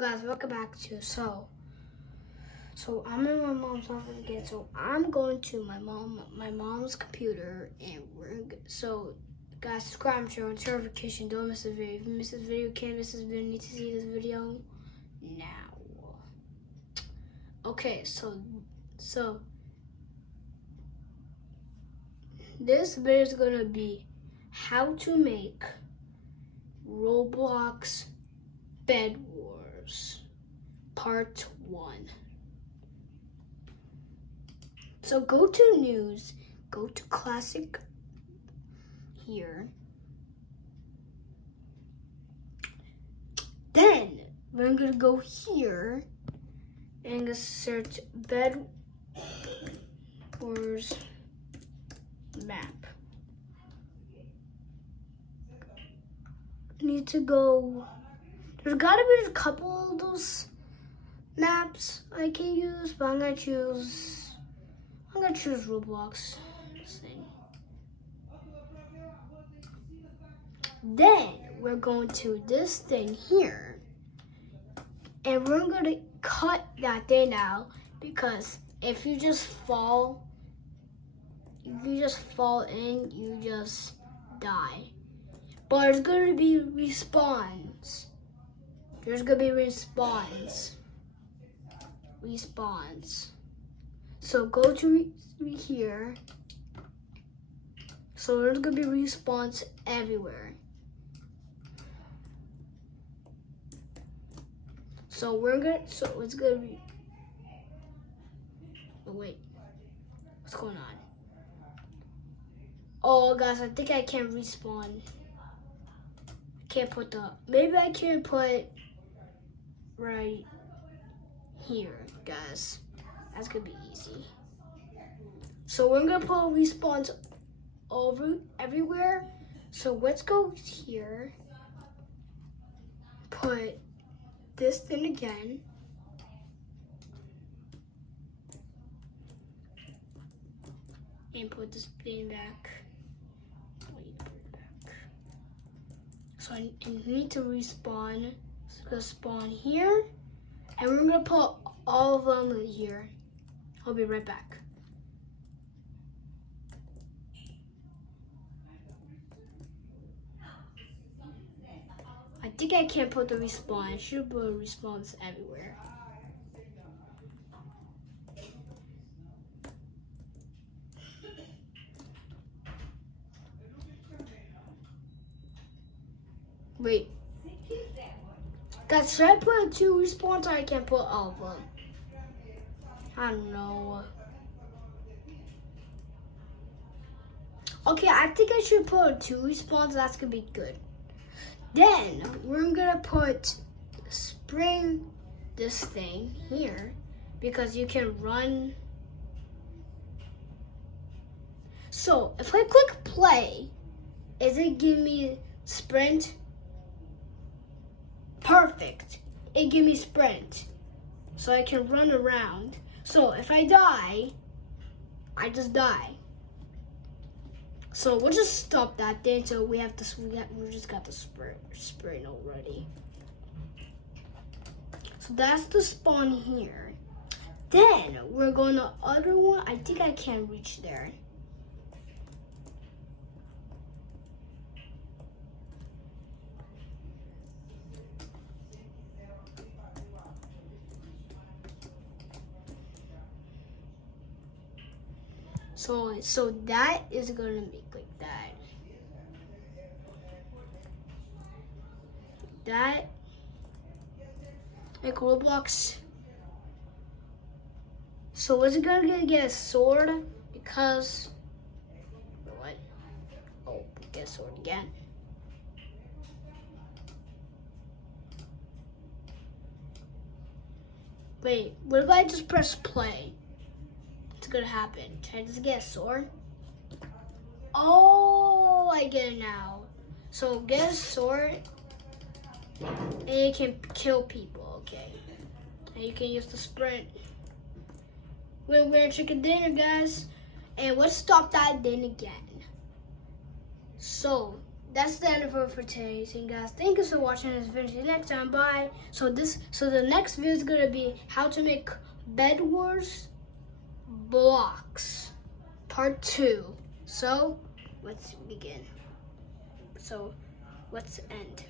Guys, welcome back to so I'm in my mom's office again. So I'm going to my mom's computer, and guys, subscribe, share, and notification. Don't miss the video. If you miss this video, can't miss this video. Need to see this video now. Okay, so this video is gonna be how to make Roblox Bedwars Part 1. So go to news, go to classic here. Then we're gonna go here and gonna search Bedwars map. Need to go. There's gotta be a couple of those maps I can use, but I'm gonna choose Roblox. This thing. Then we're going to this thing here, and we're gonna cut that thing out because if you just fall in, you just die. But there's gonna be respawns. There's gonna be respawns. So go to here. So there's gonna be respawns everywhere. So it's gonna be. Oh wait, what's going on? Oh guys, I think I can't respawn. Maybe I can put right here, guys. That's gonna be easy. So we're gonna put respawns everywhere. So let's go here, put this thing again, and put this thing back. So I need to respawn. So it's gonna spawn here, and we're gonna put all of them here. I'll be right back. I think I can't put the respawn. I should put respawns everywhere. Wait. Guys, should I put 2 respawns or I can't put all of them? I don't know. Okay, I think I should put 2 respawns. That's gonna be good. Then we're gonna put this thing here because you can run. So if I click play, is it give me sprint? Perfect. It gives me sprint, so I can run around. So if I die, I just die. So we'll just stop that thing. So we just got the sprint already. So that's the spawn here. Then we're going to other one. I think I can't reach there. So that is gonna make like that. That like Roblox. So was it gonna get a sword? Because what? Oh, get a sword again. Wait, what if I just press play? What's gonna happen? Can I just get a sword? Oh, I get it now. So get a sword, and you can kill people. Okay, and you can use the sprint. We're chicken dinner, guys, and let's stop that then again. So that's the end of it for today. So guys, thank you for watching this video. See you next time. Bye. So the next video is gonna be how to make Bedwars blocks part 2. So let's begin. So let's end.